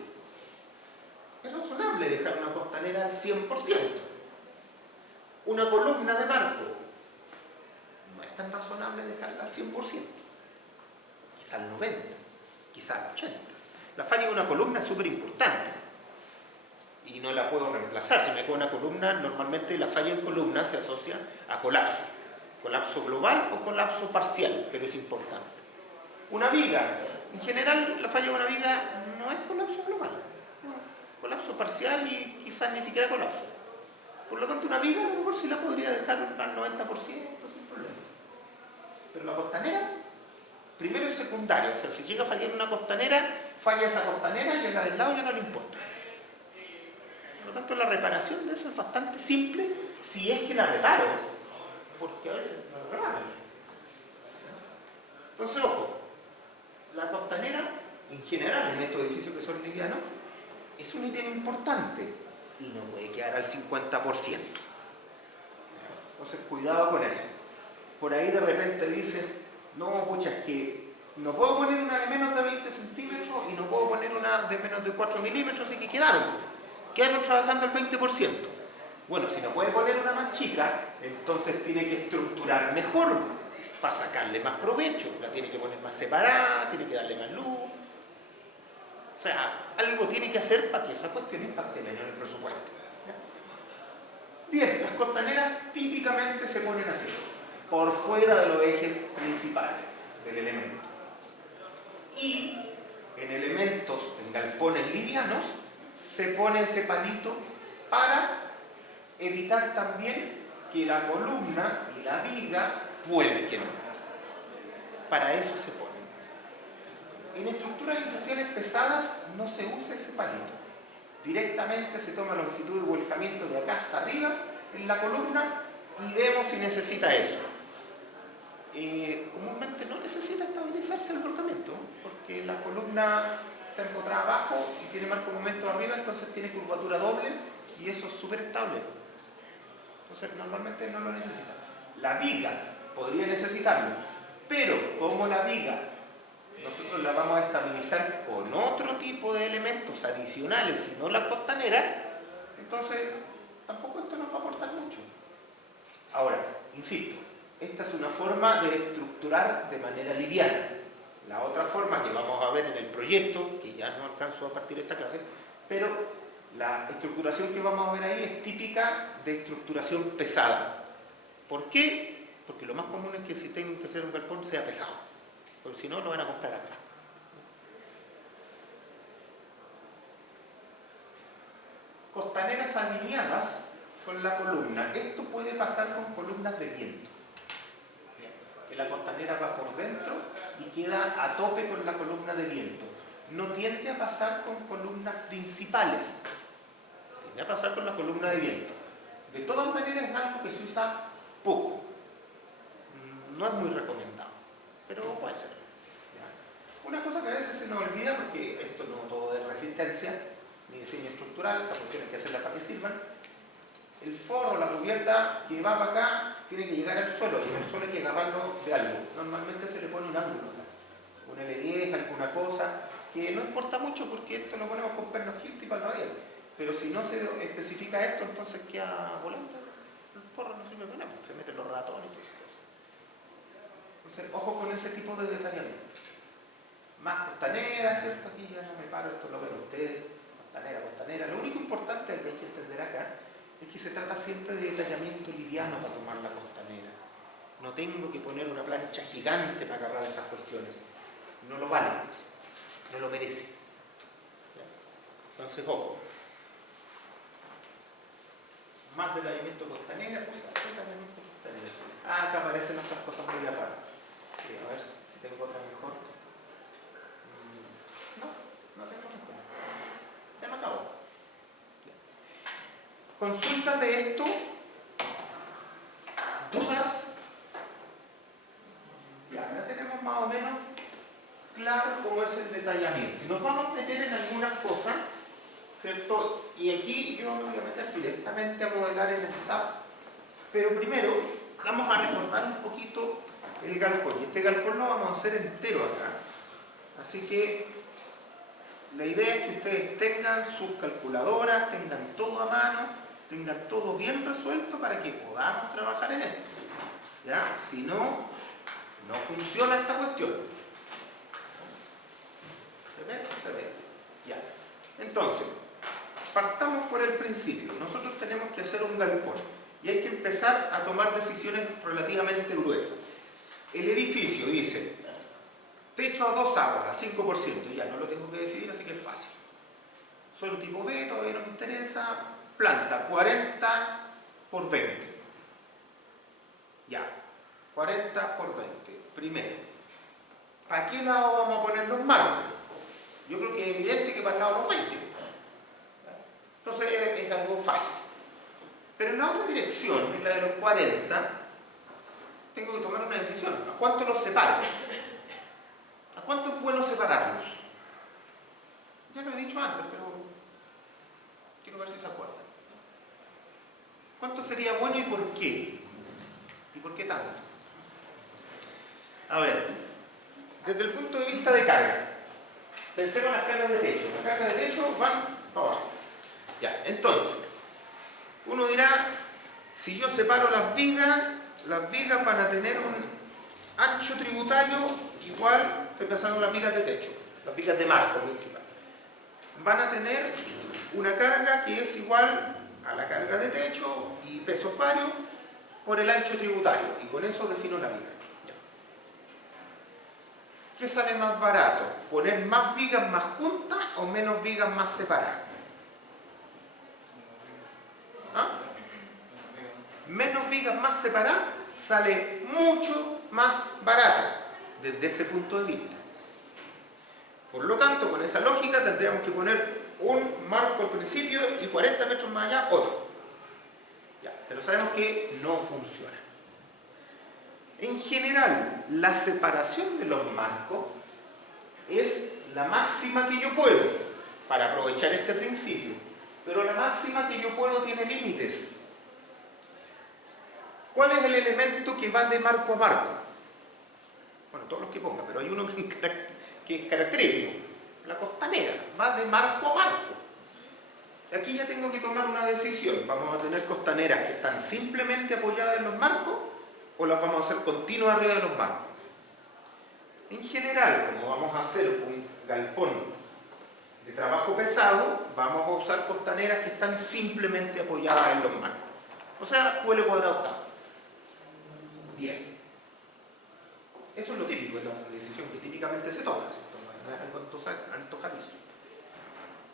Es razonable dejar una costanera al 100%. Una columna de marco, no es tan razonable dejarla al 100%. Quizá al 90%, quizá al 80%. La falla de una columna es súper importante y no la puedo reemplazar. Si me quedo una columna, normalmente la falla en columna se asocia a colapso. Colapso global o colapso parcial, pero es importante. Una viga, en general la falla de una viga no es colapso global, colapso parcial y quizás ni siquiera colapso. Por lo tanto, una viga a lo mejor sí la podría dejar al 90% sin problema. Pero la costanera, primero y secundario, o sea, si llega a fallar una costanera, falla esa costanera y a la del lado ya no le importa. Por lo tanto, la reparación de eso es bastante simple si es que la reparo, porque a veces no la reparo. Entonces, ojo, la costanera, en general, en estos edificios que son livianos, es un ítem importante y no puede quedar al 50%. Entonces, cuidado con eso. Por ahí de repente dicen, no, pucha, es que no puedo poner una de menos de 20 centímetros y no puedo poner una de menos de 4 milímetros, así que quedaron trabajando al 20%. Bueno, si no puede poner una más chica, entonces tiene que estructurar mejor para sacarle más provecho. La tiene que poner más separada, tiene que darle más luz. O sea, algo tiene que hacer para que esa cuestión impacte en el presupuesto. Bien, las costaneras típicamente se ponen así, por fuera de los ejes principales del elemento. Y en elementos, en galpones livianos, se pone ese palito para evitar también que la columna y la viga vuelquen. Para eso se pone. En estructuras industriales pesadas no se usa ese palito. Directamente se toma la longitud de volcamiento de acá hasta arriba en la columna y vemos si necesita eso. Comúnmente no necesita estabilizarse el volcamiento, porque la columna está encontrada abajo y tiene marco momento arriba, entonces tiene curvatura doble y eso es súper estable. Entonces normalmente no lo necesita. La viga podría necesitarlo, pero como la viga nosotros la vamos a estabilizar con otro tipo de elementos adicionales, si no la costanera, entonces tampoco esto nos va a aportar mucho. Ahora, insisto, esta es una forma de estructurar de manera liviana. La otra forma que vamos a ver en el proyecto, que ya no alcanzo a partir de esta clase, pero la estructuración que vamos a ver ahí es típica de estructuración pesada. ¿Por qué? Porque lo más común es que si tengo que hacer un galpón sea pesado. Porque si no, lo van a comprar acá. Costaneras alineadas con la columna. Esto puede pasar con columnas de viento. Que la costanera va por dentro y queda a tope con la columna de viento. No tiende a pasar con columnas principales. Tiende a pasar con la columna de viento. De todas maneras es algo que se usa poco. No es muy recomendado, pero puede ser. Una cosa que a veces se nos olvida, porque esto no todo es resistencia ni diseño estructural, estas cuestiones hay que hacerlas para que sirvan. El forro, la cubierta que va para acá, tiene que llegar al suelo, y en el suelo hay que agarrarlo de algo. Normalmente se le pone un ángulo, un L10, alguna cosa, que no importa mucho porque esto lo ponemos con pernos Hilti y para el radial. Pero si no se especifica esto, entonces queda volando. El forro no sirve para nada, se meten los ratones y todo eso. Entonces, ojo con ese tipo de detallamiento. Más costanera, ¿cierto? Aquí ya no me paro, esto lo ven ustedes. Costanera. Lo único importante que hay que entender acá es que se trata siempre de detallamiento liviano para tomar la costanera. No tengo que poner una plancha gigante para agarrar esas cuestiones. No lo vale, no lo merece. Entonces, ojo. Más detallamiento costanera, detallamiento costanera. Acá aparecen otras cosas muy raras. A ver si tengo otra mejor. No tengo mejor. Ya me acabó. Consultas de esto. ¿Dudas? Ya tenemos más o menos claro cómo es el detalle. detalamiento. Y nos vamos a meter en algunas cosas, ¿cierto? Y aquí yo me voy a meter directamente a modelar en el SAP. Pero primero vamos a recordar un poquito el galpón. Y este galpón lo vamos a hacer entero acá. Así que la idea es que ustedes tengan sus calculadoras, tengan todo a mano, tengan todo bien resuelto para que podamos trabajar en esto. ¿Ya? Si no, no funciona esta cuestión. ¿Se ve? ¿Se ve? Ya. Entonces, partamos por el principio. Nosotros tenemos que hacer un galpón y hay que empezar a tomar decisiones relativamente gruesas. El edificio dice techo a 2 aguas, al 5%, ya no lo tengo que decidir, así que es fácil. Suelo tipo B, todavía no me interesa. Planta, 40 por 20. Ya, 40 por 20. Primero, ¿para qué lado vamos a poner los marcos? Yo creo que es evidente que para el lado de los 20. Entonces es algo fácil. Pero en la otra dirección, en la de los 40, tengo que tomar una decisión. ¿A cuánto los separo? ¿A cuánto es bueno separarlos? Ya lo he dicho antes, pero quiero ver si se acuerdan. ¿Cuánto sería bueno y por qué? ¿Y por qué tanto? A ver, desde el punto de vista de carga, pensemos en las cargas de techo. Las cargas de techo van para abajo. Ya, entonces, uno dirá, si yo separo las vigas van a tener un ancho tributario igual que pensando en las vigas de techo, las vigas de marco principal. Van a tener una carga que es igual a la carga de techo y pesos varios por el ancho tributario, y con eso defino la viga. Ya. ¿Qué sale más barato? ¿Poner más vigas más juntas o menos vigas más separadas? ¿Ah? Menos vigas más separadas sale mucho más barato desde ese punto de vista. Por lo tanto, con esa lógica tendríamos que poner un marco al principio y 40 metros más allá otro. Ya, pero sabemos que no funciona. En general, la separación de los marcos es la máxima que yo puedo para aprovechar este principio. Pero la máxima que yo puedo tiene límites. ¿Cuál es el elemento que va de marco a marco? Bueno, todos los que ponga, pero hay uno que es característico. La costanera va de marco a marco. Aquí ya tengo que tomar una decisión. ¿Vamos a tener costaneras que están simplemente apoyadas en los marcos o las vamos a hacer continuas arriba de los marcos? En general, como vamos a hacer un galpón de trabajo pesado, vamos a usar costaneras que están simplemente apoyadas en los marcos. O sea, QL cuadrado octavo. Bien. Eso es lo típico, es la decisión que típicamente se toma, ¿cierto? No es algo antojadizo.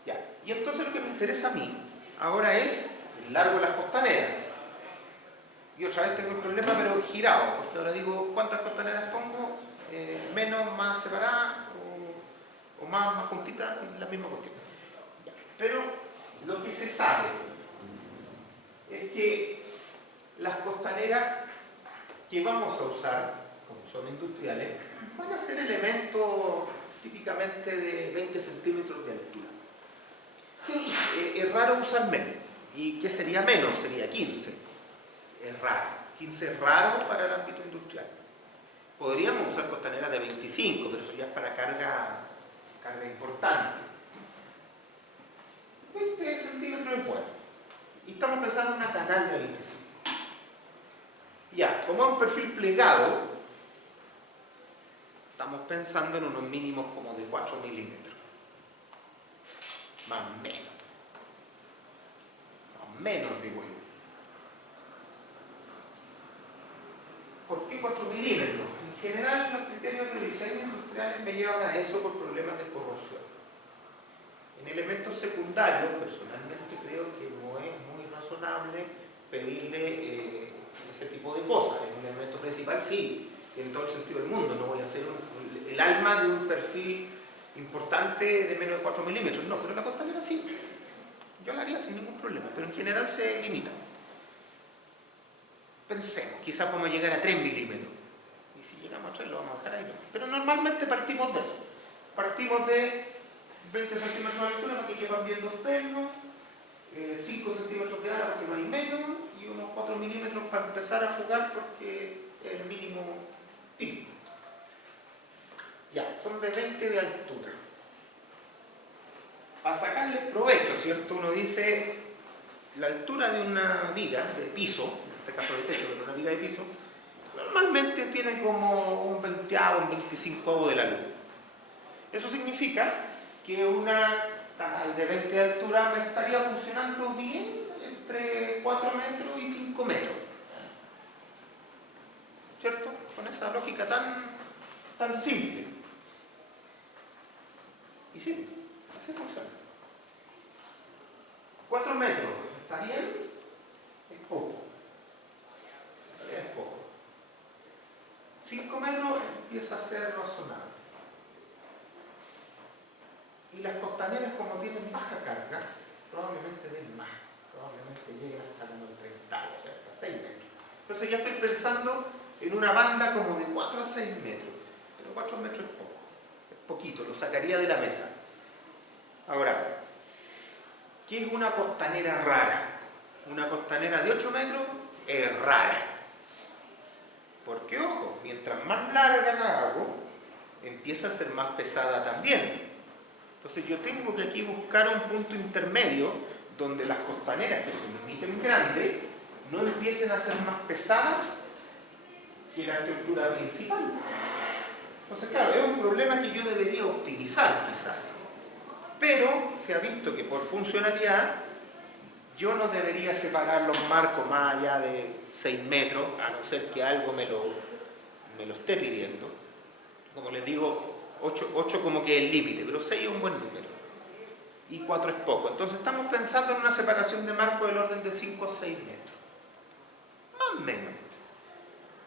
Ya. Y entonces lo que me interesa a mí ahora es el largo de las costaneras. Y otra vez tengo el problema, pero girado, porque ahora digo, ¿cuántas costaneras pongo? Menos, más separadas, o más juntitas, es la misma cuestión. Ya. Pero lo que se sabe es que las costaneras que vamos a usar, como son industriales, van a ser elementos típicamente de 20 centímetros de altura. Es raro usar menos. ¿Y qué sería menos? Sería 15. Es raro. 15 es raro para el ámbito industrial. Podríamos usar costaneras de 25, pero eso ya es para carga importante. 20 centímetros es bueno. Y estamos pensando en una canal de 25. Ya, como es un perfil plegado, estamos pensando en unos mínimos como de 4 milímetros. Más o menos. Más o menos, digo yo. ¿Por qué 4 milímetros? En general, los criterios de diseño industriales me llevan a eso por problemas de corrosión. En elementos secundarios, personalmente creo que no es muy razonable pedirle ese tipo de cosas. En un elemento principal sí, en todo el sentido del mundo. No voy a hacer el alma de un perfil importante de menos de 4 milímetros. No, pero la costanera sí. Yo la haría sin ningún problema, pero en general se limita. Pensemos, quizás vamos a llegar a 3 milímetros. Y si llegamos a 3 lo vamos a dejar ahí. Pero normalmente partimos de eso. Partimos de 20 centímetros de altura para que quepan bien dos pernos, 5 centímetros de ala porque no hay menos, y unos 4 milímetros para empezar a jugar porque es el mínimo típico. Ya, son de 20 de altura. Para sacarles provecho, ¿cierto? Uno dice, la altura de una viga de piso, en este caso de techo, pero una viga de piso, normalmente tiene como un 20avo, un 25avo de la luz. Eso significa que una canal de 20 de altura me estaría funcionando bien entre 4 metros y 5 metros. ¿Cierto? Con esa lógica tan simple. Y sí, así funciona. 4 metros, ¿está bien? Es poco. Es poco. 5 metros empieza a ser razonable. Y las costaneras, como tienen baja carga, probablemente den más. Probablemente lleguen hasta como el 30, o sea, hasta 6 metros. Entonces ya estoy pensando en una banda como de 4 a 6 metros. Pero 4 metros es poco. Es poquito, lo sacaría de la mesa. Ahora, ¿qué es una costanera rara? Una costanera de 8 metros es rara. Porque, ojo, mientras más larga la hago, empieza a ser más pesada también. Entonces yo tengo que aquí buscar un punto intermedio donde las costaneras que se me emiten grandes no empiecen a ser más pesadas que la estructura principal. Entonces, claro, es un problema que yo debería optimizar quizás. Pero se ha visto que por funcionalidad yo no debería separar los marcos más allá de 6 metros, a no ser que algo me lo esté pidiendo. Como les digo, 8 como que es el límite, pero 6 es un buen número. Y 4 es poco. Entonces estamos pensando en una separación de marco del orden de 5 a 6 metros. Más o menos.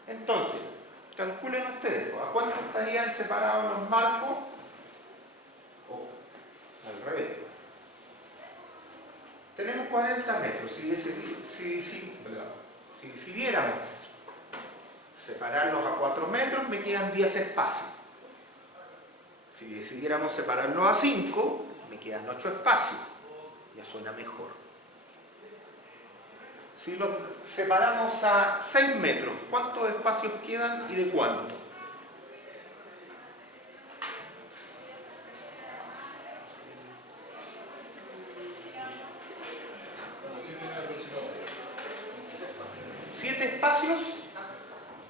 Entonces, calculen ustedes, ¿a cuánto estarían separados los marcos? Al revés. Tenemos 40 metros. Si decidiéramos separarlos a 4 metros, me quedan 10 espacios. Si decidiéramos separarlos a 5, me quedan 8 espacios. Ya suena mejor. Si los separamos a 6 metros, ¿cuántos espacios quedan y de cuánto? Espacios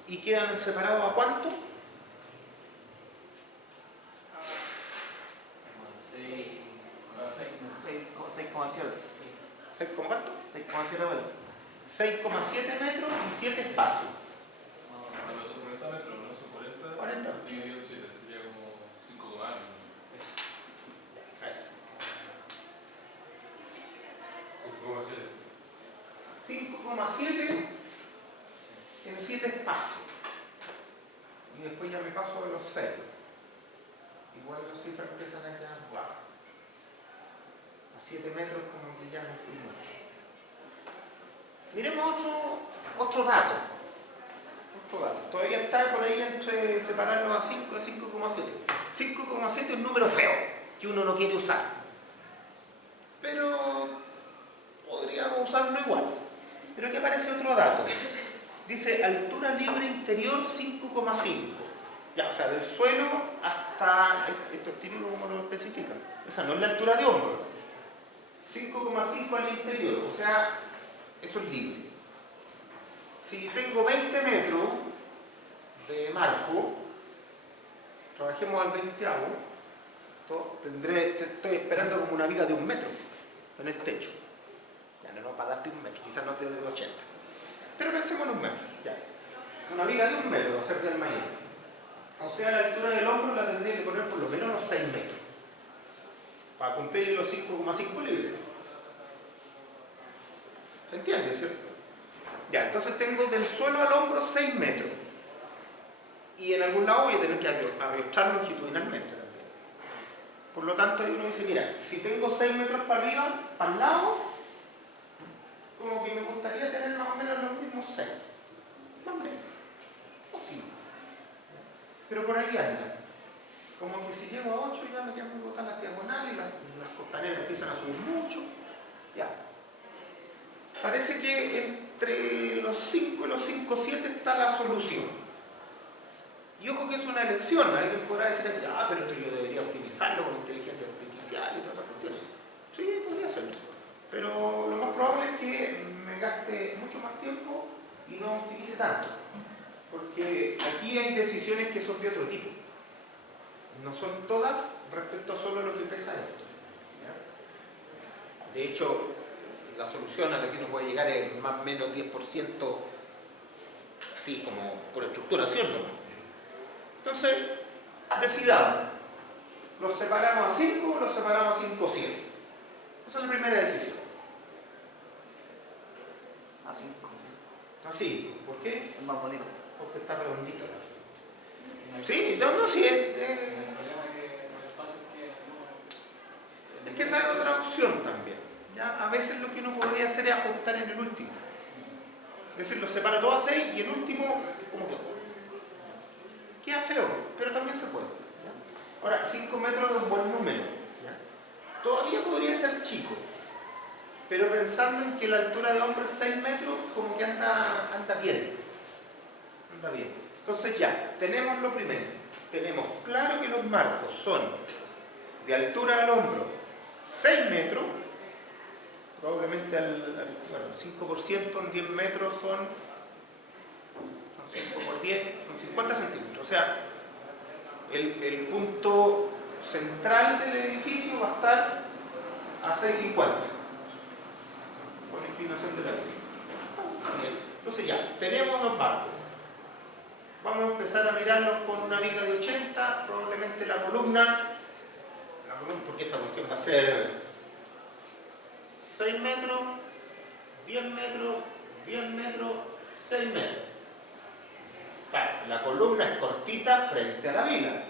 y quedan separados a cuánto? 6,7. 6 con cuánto? 6,7 metros. 6,7 metros y 7 espacios. No, son 40 metros, ¿no? Son 40. 40. Dividido en 7, sería como 5 algo. 5,7 en 7 espacios. Y después ya me paso de los 6. Igual las cifras empiezan a quedar bajas. A 7 metros como que ya me fui mucho. Miremos otro dato. Todavía está por ahí entre separarlo a 5 y a 5,7. 5,7 es un número feo que uno no quiere usar. Pero podríamos usarlo igual. Pero aquí aparece otro dato. Dice altura libre interior 5,5. Ya, o sea, del suelo hasta, esto es típico como lo especifican. Esa no es la altura de hombro. 5,5 al interior, o sea, eso es libre. Si tengo 20 metros de marco, trabajemos al 20avo, estoy esperando como una viga de 1 metro en el techo. Ya no, para darte 1 metro, quizás no te dé 80. Pero pensemos en 1 metro, ya. Una viga de 1 metro, hacer del maíz. O sea, la altura del hombro la tendría que poner por lo menos los 6 metros. Para cumplir los 5,5 libres. ¿Se entiende, cierto? Ya, entonces tengo del suelo al hombro 6 metros. Y en algún lado voy a tener que arrostrar longitudinalmente también. Por lo tanto, ahí uno dice, mira, si tengo 6 metros para arriba, para el lado, como que me gustaría tener más o menos los mismos 6. Más o menos. O sí. Pero por ahí anda. Como que si llego a 8 ya me quedan muy botadas las diagonales y las costaneras empiezan a subir mucho. Ya. Parece que entre los 5 y los 5,7 está la solución. Y ojo que es una elección. Alguien podrá decir, pero esto yo debería optimizarlo con inteligencia artificial y todas esas cuestiones. Sí, podría hacerlo. Pero lo más probable es que me gaste mucho más tiempo y no optimice tanto. Porque aquí hay decisiones que son de otro tipo. No son todas respecto a solo lo que pesa esto. ¿Ya? De hecho, la solución a la que uno puede llegar es más o menos 10%, así como por estructuración, ¿no? Entonces, decidamos. ¿Los separamos a 5 o los separamos a 5,7? Esa es la primera decisión. A 5, sí. Así, ¿por qué? Es más bonito. Porque está redondito. Sí, no, sí, es que esa es otra opción también. ¿Ya? A veces lo que uno podría hacer es ajustar en el último. Es decir, lo separa todo a 6 y el último, como que queda feo, pero también se puede. ¿Ya? Ahora, 5 metros es un buen número. ¿Ya? Todavía podría ser chico, pero pensando en que la altura de hombre es 6 metros, como que anda bien. Anda bien. Entonces ya, tenemos lo primero. Tenemos claro que los marcos son de altura al hombro 6 metros, probablemente bueno, 5% en 10 metros son 5 por 10, son 50 centímetros. O sea, el punto central del edificio va a estar a 6,50 con inclinación de la línea. Entonces ya, tenemos dos marcos. Vamos a empezar a mirarlos con una viga de 80, probablemente la columna, porque esta cuestión va a ser 6 metros, 10 metros, 10 metros, 6 metros. Claro, la columna es cortita frente a la viga.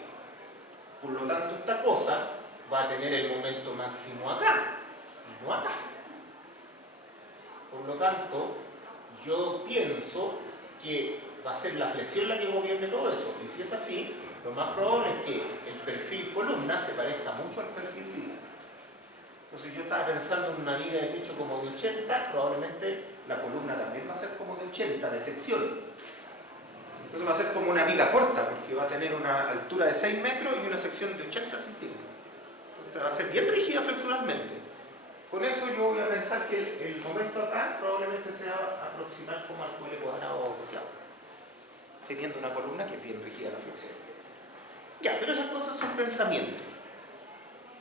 Por lo tanto, esta cosa va a tener el momento máximo acá, y no acá. Por lo tanto, yo pienso que va a ser la flexión la que gobierne todo eso. Y si es así, lo más probable es que el perfil columna se parezca mucho al perfil viga. Entonces yo estaba pensando en una viga de techo como de 80, probablemente la columna también va a ser como de 80, de sección. Entonces va a ser como una viga corta, porque va a tener una altura de 6 metros y una sección de 80 centímetros. Entonces va a ser bien rígida flexuralmente. Con eso yo voy a pensar que el momento acá probablemente se va a aproximar como al L cuadrado asociado, teniendo una columna que es bien rígida la flexión. Ya, pero esas cosas son pensamientos.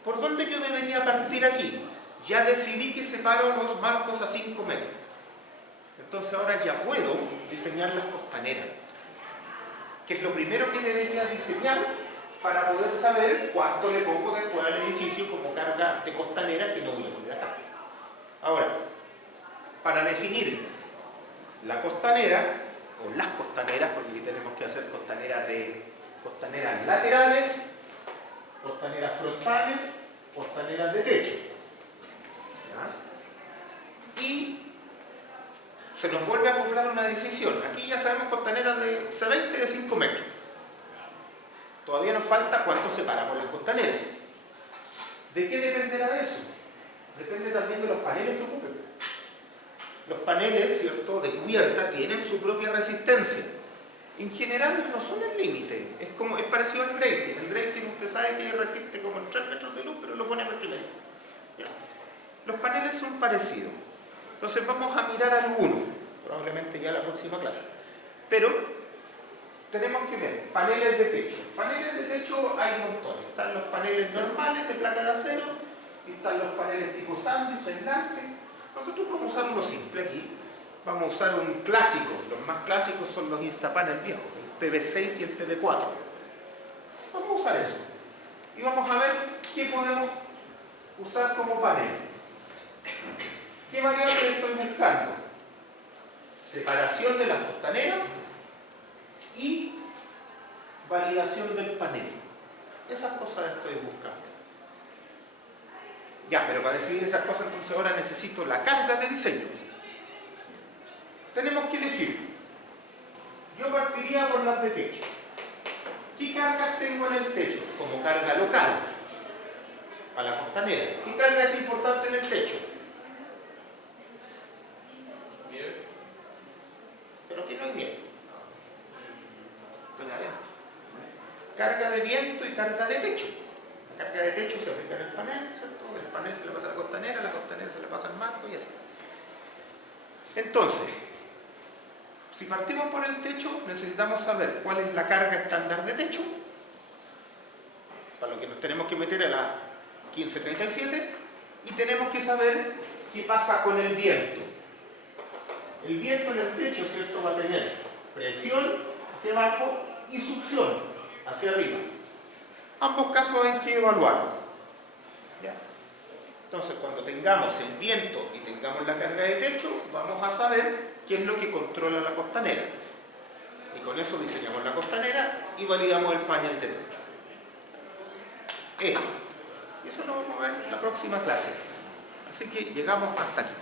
¿Por dónde yo debería partir aquí? Ya decidí que separo los marcos a 5 metros. Entonces ahora ya puedo diseñar las costaneras, que es lo primero que debería diseñar para poder saber cuánto le pongo después al edificio como carga de costanera que no voy a poner acá. Ahora, para definir la costanera, o las costaneras, porque aquí tenemos que hacer costaneras laterales, costaneras frontales, costaneras de techo. ¿Ya? Y se nos vuelve a acoplar una decisión. Aquí ya sabemos costaneras de C20 de 5 metros. Todavía nos falta cuánto separamos las costaneras. ¿De qué dependerá eso? Depende también de los paneles que ocupen. Los paneles, ¿cierto?, de cubierta tienen su propia resistencia. En general no son el límite. Es parecido al grating. El grating usted sabe que resiste como en 3 metros de luz, pero lo pone a 1,5 metros. ¿Ya? Los paneles son parecidos. Entonces vamos a mirar algunos, probablemente ya la próxima clase. Pero tenemos que ver paneles de techo. Paneles de techo hay montones. Están los paneles normales de placa de acero y están los paneles tipo sándwich, aislante. Nosotros vamos a usar uno simple aquí. Vamos a usar un clásico. Los más clásicos son los Instapanel viejos, el PV6 y el PV4. Vamos a usar eso. Y vamos a ver qué podemos usar como panel. ¿Qué variable estoy buscando? Separación de las costaneras y validación del panel. Esas cosas estoy buscando. Ya, pero para decidir esas cosas, entonces ahora necesito la carga de diseño. Tenemos que elegir. Yo partiría por las de techo. ¿Qué cargas tengo en el techo? Como carga local, para la costanera. ¿Qué carga es importante en el techo? Nieve. Pero aquí no hay nieve. Estoy adentro. Carga de viento y carga de techo. La carga de techo se aplica en el panel, ¿cierto? Del panel se le pasa a la costanera se le pasa al marco y así. Entonces, si partimos por el techo, necesitamos saber cuál es la carga estándar de techo, para lo que nos tenemos que meter a la 1537, y tenemos que saber qué pasa con el viento. El viento en el techo, ¿cierto?, va a tener presión hacia abajo y succión hacia arriba. Ambos casos hay que evaluarlo. ¿Ya? Entonces, cuando tengamos el viento y tengamos la carga de techo, vamos a saber qué es lo que controla la costanera. Y con eso diseñamos la costanera y validamos el panel de techo. Eso lo vamos a ver en la próxima clase. Así que llegamos hasta aquí.